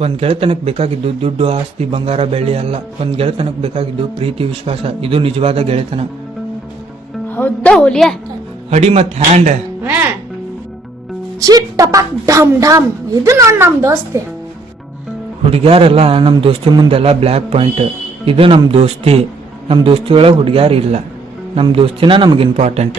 ಒಂದ್ ಗೆಳೆತನಕ್ ಬೇಕಾಗಿದ್ದು ದುಡ್ಡು ಆಸ್ತಿ ಬಂಗಾರ ಬೆಳ್ಳಿ ಅಲ್ಲ. ಒಂದ್ ಗೆಳೆತನಕ್ ಬೇಕಾಗಿದ್ದು ಪ್ರೀತಿ ವಿಶ್ವಾಸ. ಇದು ನಿಜವಾದ ಗೆಳೆತನ. ಹೌದಾ ಹುಲಿಯ? ಹಡಿ ಮತ್ ಹ್ಯಾಂಡ್. ಚಿಟ್ ಟಪಕ್ ಢಮ್ ಢಮ್. ಇದು ನೋಡ್ ನಮ್ ದೋಸ್ತಿ. ಹುಡುಗ್ಯಾರೆಲ್ಲ ನಮ್ ದೋಸ್ತಿ ಮುಂದೆಲ್ಲ ಬ್ಲ್ಯಾಕ್ ಪಾಯಿಂಟ್. ಇದು ನಮ್ ದೋಸ್ತಿ. ನಮ್ ದೋಸ್ತಿ ಒಳಗ ಹುಡುಗ್ಯಾರ ಇಲ್ಲ. ನಮ್ ದೋಸ್ತಿನ ನಮಗ್ ಇಂಪಾರ್ಟೆಂಟ್.